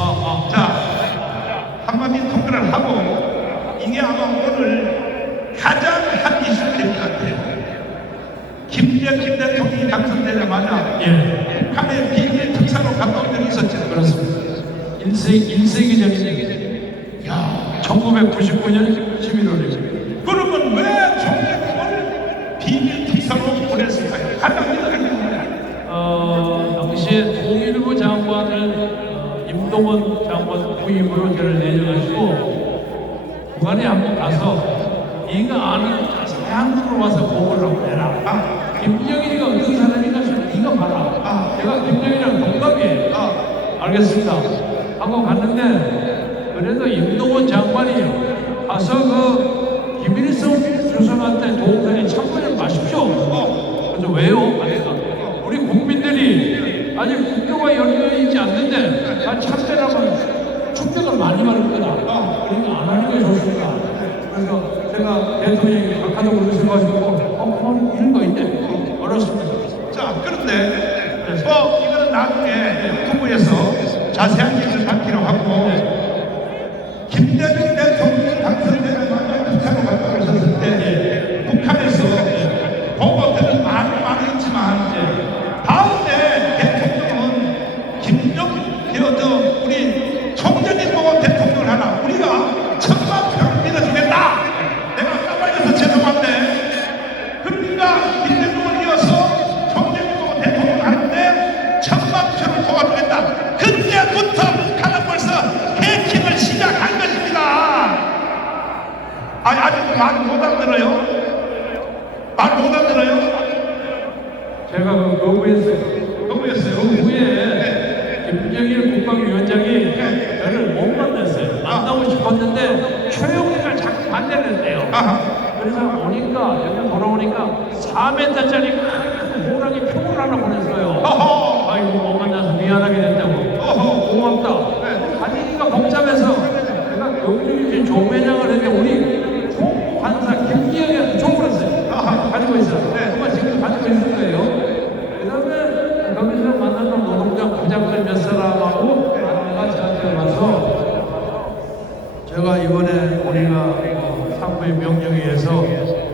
아, 자, 한마디 통과를 하고 이게 아마 오늘 가장 하기 싫을 것 같아요. 김대김 대통령이 당선되자마자 예, 북한의 비밀 특사로 온 적이 있었죠. 그렇습니다. 일세기 전이죠. 야, 1999년 11월이 부임으로 저를 내려가지고 북한에 한번 가서 네가 아는 걸로 와서 보고를 해라. 아, 김정일이가 어떤 사람인가 좀 네가 봐라. 아. 제가 김정일이랑 동갑이에요. 아, 알겠습니다. 하고 갔는데 그래도 임동원 장관이 가서 그 김일성 주석한테 도움을 참고를 마십시오. 그래서 왜요? 하니까 우리 국민들이 아직 국교가 열려 있지 않는데 아, 참배라면 충격을 많이 받을 거다. 그러니까 안 하는 게 좋습니다. 그래서 제가 대통령이 각하적으로 있어가지고 어, 그만 이런 거 있네. 어렵습니다. 자, 그런데 뭐 이거는 나중에 유튜브에서 자세한 얘기를 담기로 하고 김대중 대통령이 당선되자마자 북한으로 갔다 오셨을 때 북한에서 보고들은 많이 많이 있지만 다음에 대통령은 김정 저 우리 총재님 보고 대통령을 하나 우리가 천만 표 믿어주겠다 내가 까발려서 죄송한데 그러니까 김대중을 이어서 총재님하고 대통령 하는데 표를 도와주겠다. 그때부터 북한은 벌써 해킹을 시작한 것입니다. 아니, 아직도 말못 알아들어요? 말못 알아들어요? 제가 그 거부했어요. 너무했어요. 그 후에 김정일 국방위원장이 저를 못 만났어요. 만나고 싶었는데 최영희가 자꾸 반대를 했대요. 아하. 그래서 오니까 여기 돌아오니까 4m짜리 큰 호랑이 표를 하나 보냈어요. 어허. 아이고 못 만나서 미안하게 됐다고. 어허. 고맙다. 가지기가 복잡해서 내가 경주기 조매장을 했는데 우리 조 관사 김기영한테 줘버렸어요 아하. 가지고 있어요. 네. 정말 지금 가지고 있을 거예요. 그다음에 거기서 만났던 노동자 부장들 몇 사람하고 하나가 저한테 와서 제가 이번에 우리가 어, 상부의 명령에 의해서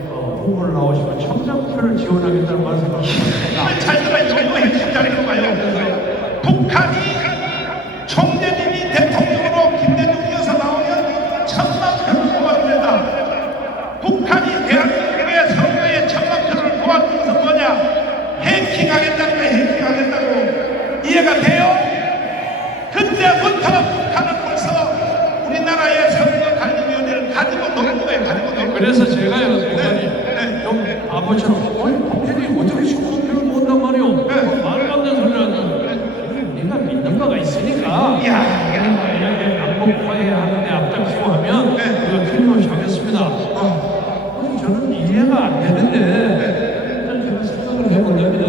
어, 후보를 나오시면 청장표를 지원하겠다는 말씀을 하셨습니다. 잘 들어요. 이거 핵심 자리로 가요. 북한이 총재님이 대통령으로 김대중 이어서 나오면 천만 표를 도와준다. 북한이 대한민국의 선거에 천만 표를 도와준 것은 뭐냐? 해킹하겠다는 거야, 해킹하겠다고. 이해가 돼요? 그때부터 북한은 벌써 우리나라의 선거 관리위원회를 가지고 노는 거예요, 가지고 노는 거예요. 그래서 목사님, 네. 좀 바보처럼, 어이, 박현이 어떻게 식구들을 모은단 말이오? 말 맞는 소리 하는 네가 믿는 거가 있으니까. 이야. 이렇게 남북화해 하는데 앞장서고 하면, 그거 틀림없이 하겠습니다. 저는 이해가 안 되는데, 일단 제가 생각을 해본 겁니다.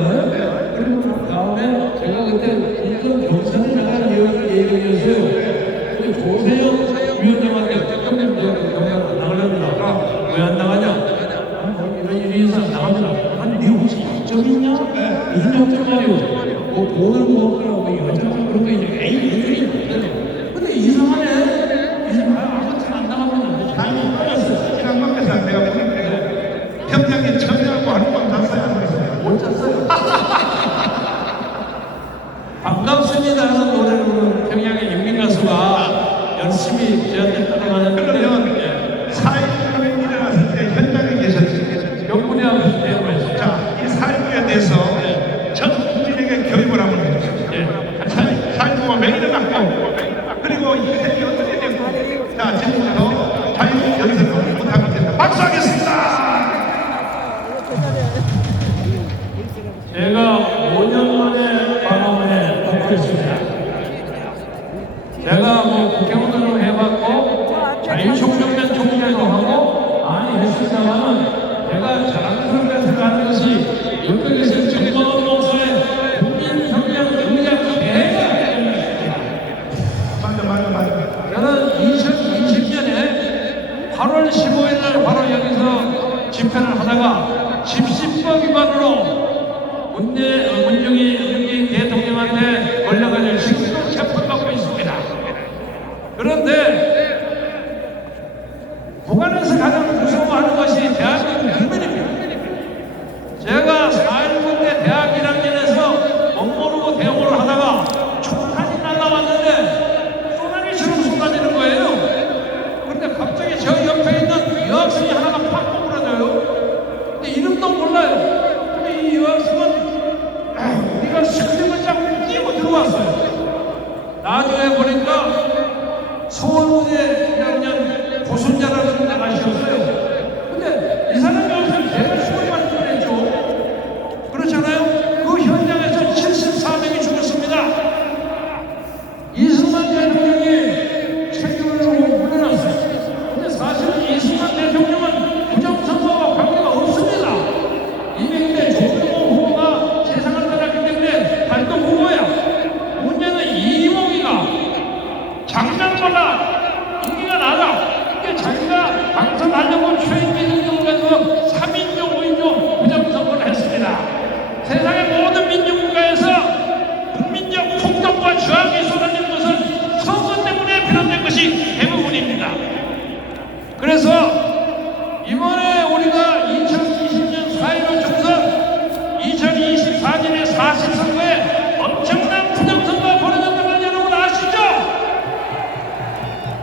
그리고 그 다음에 제가 그때 이건 경선이라는 얘기였어요. 근데 조세영 위원장한테 형님 저 영향 안 나가려니까 왜 안 나가냐? 아, 뭐 이런 일이 있어 나갑니다. 아니 네 혹시 약점 있냐? 무슨 약점 말이오? 뭐 돈을 모으더라고 뭐 여자가 그런 에이 그들이 없잖아요. 근데 이상하네. 이상 아무튼 안 나가면 안 되지. 아니, 알았어. 지난번에서 내가 보니까 평양에 처녀하고 하룻밤 잤어요. 안 잤어요? 못 잤어요. 반갑습니다 하는 노래를 부르는 평양의 인민 가수가 열심히 저한테 따라가는데 그러면 사회부에 일어났을 때 현장에 계셨죠. 명분이 아버지 배우가 자, 이 사회부에 대해서 전 국민에게 교육을 한번 해주십시오. 예. 사- 사회부가 왜 일어났고, 그리고 이 일이 어떻게 됐고, 자, 지금부터 자유 연설을 부탁드립니다. 박수하겠습니다. 제가 5년 만에 복귀했습니다. 제가 뭐 국회의원으로 해봤고 자유총정면 총재도 하고 많이 했습니다만 제가 자랑스럽게 생각하는 것이 여기에서 정광훈 목사의 국민혁명 의장 대회가. 맞아, 맞아, 맞아. 저는 2020년에 8월 15일 날 바로 여기서 집회를 하다가 집시법 위반으로 문재, 문정희 문재인 대통령한테 날라갈 열심으로 재판받고 있습니다. 그런데 북한에서 가장 무서운 나중에 보니까 서울대 1학년 고순자라서 나가셨어요.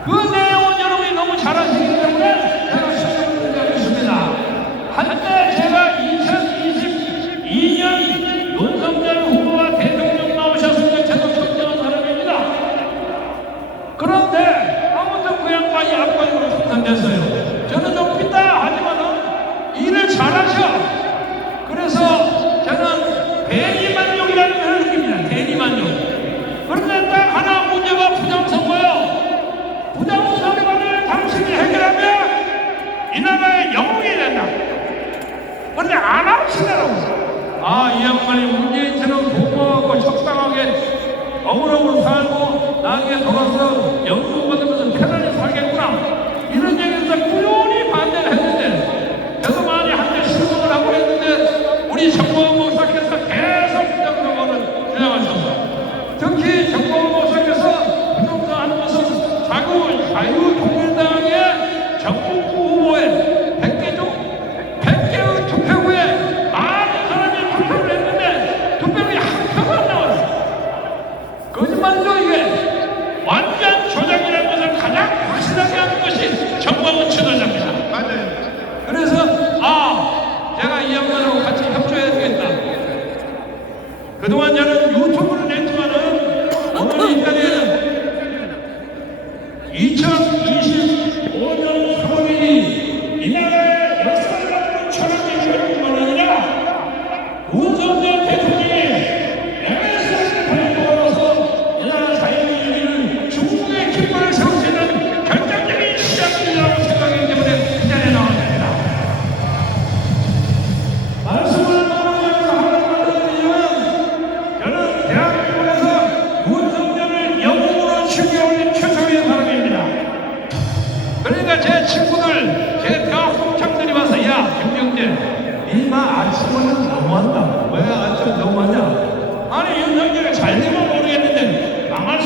그 내용은 여러분이 너무 잘 아시기 때문에 제가 설명드리고 있습니다. 한때 제가 2022년 윤석열 후보와 대통령 나오셨으면 저도 존경한 사람입니다. 그런데 아무도 그 양반이 압권으로 당됐어요 저는 좀 삐딱 하지만은 일을 잘하셔. 안 하시더라고요. 아, 이 양반이 문재인처럼 공허하고 적당하게 어물어물 살고 나중에 돌아서 영 그동안 저는 유튜브를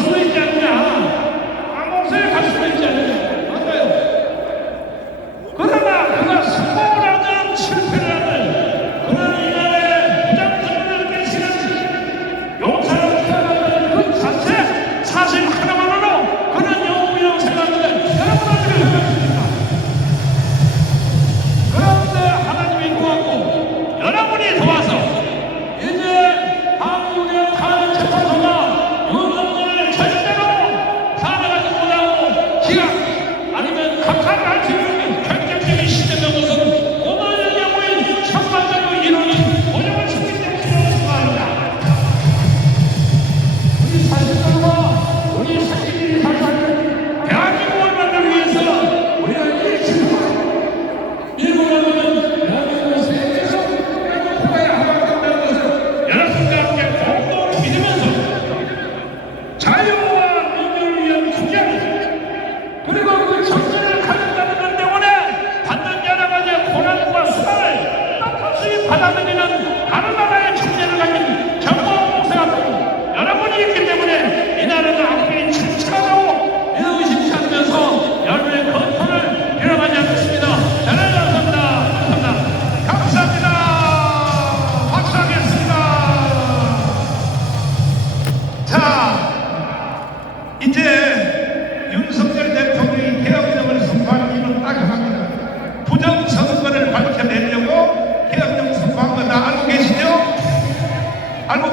Слышно? Yeah.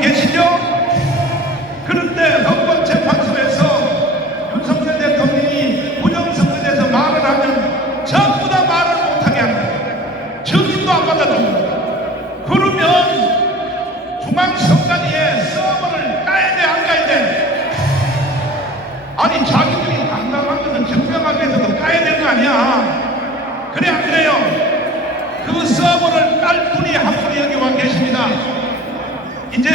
계시죠? 그런데 헌법재판소에서 윤석열 대통령이 부정선거에 대해서 말을 하면 전부 다 말을 못하게 합니다. 증인도 안 받아줍니다. 그러면 중앙선관위에 서버를 까야 돼, 안 까야 돼? 아니, 자기들이 당당한 것은 증명하게 위해서도 까야 되는 거 아니야? 그래, 안 그래요? 그 서버를 깔 분이 한 분이 여기 와 계십니다. 이제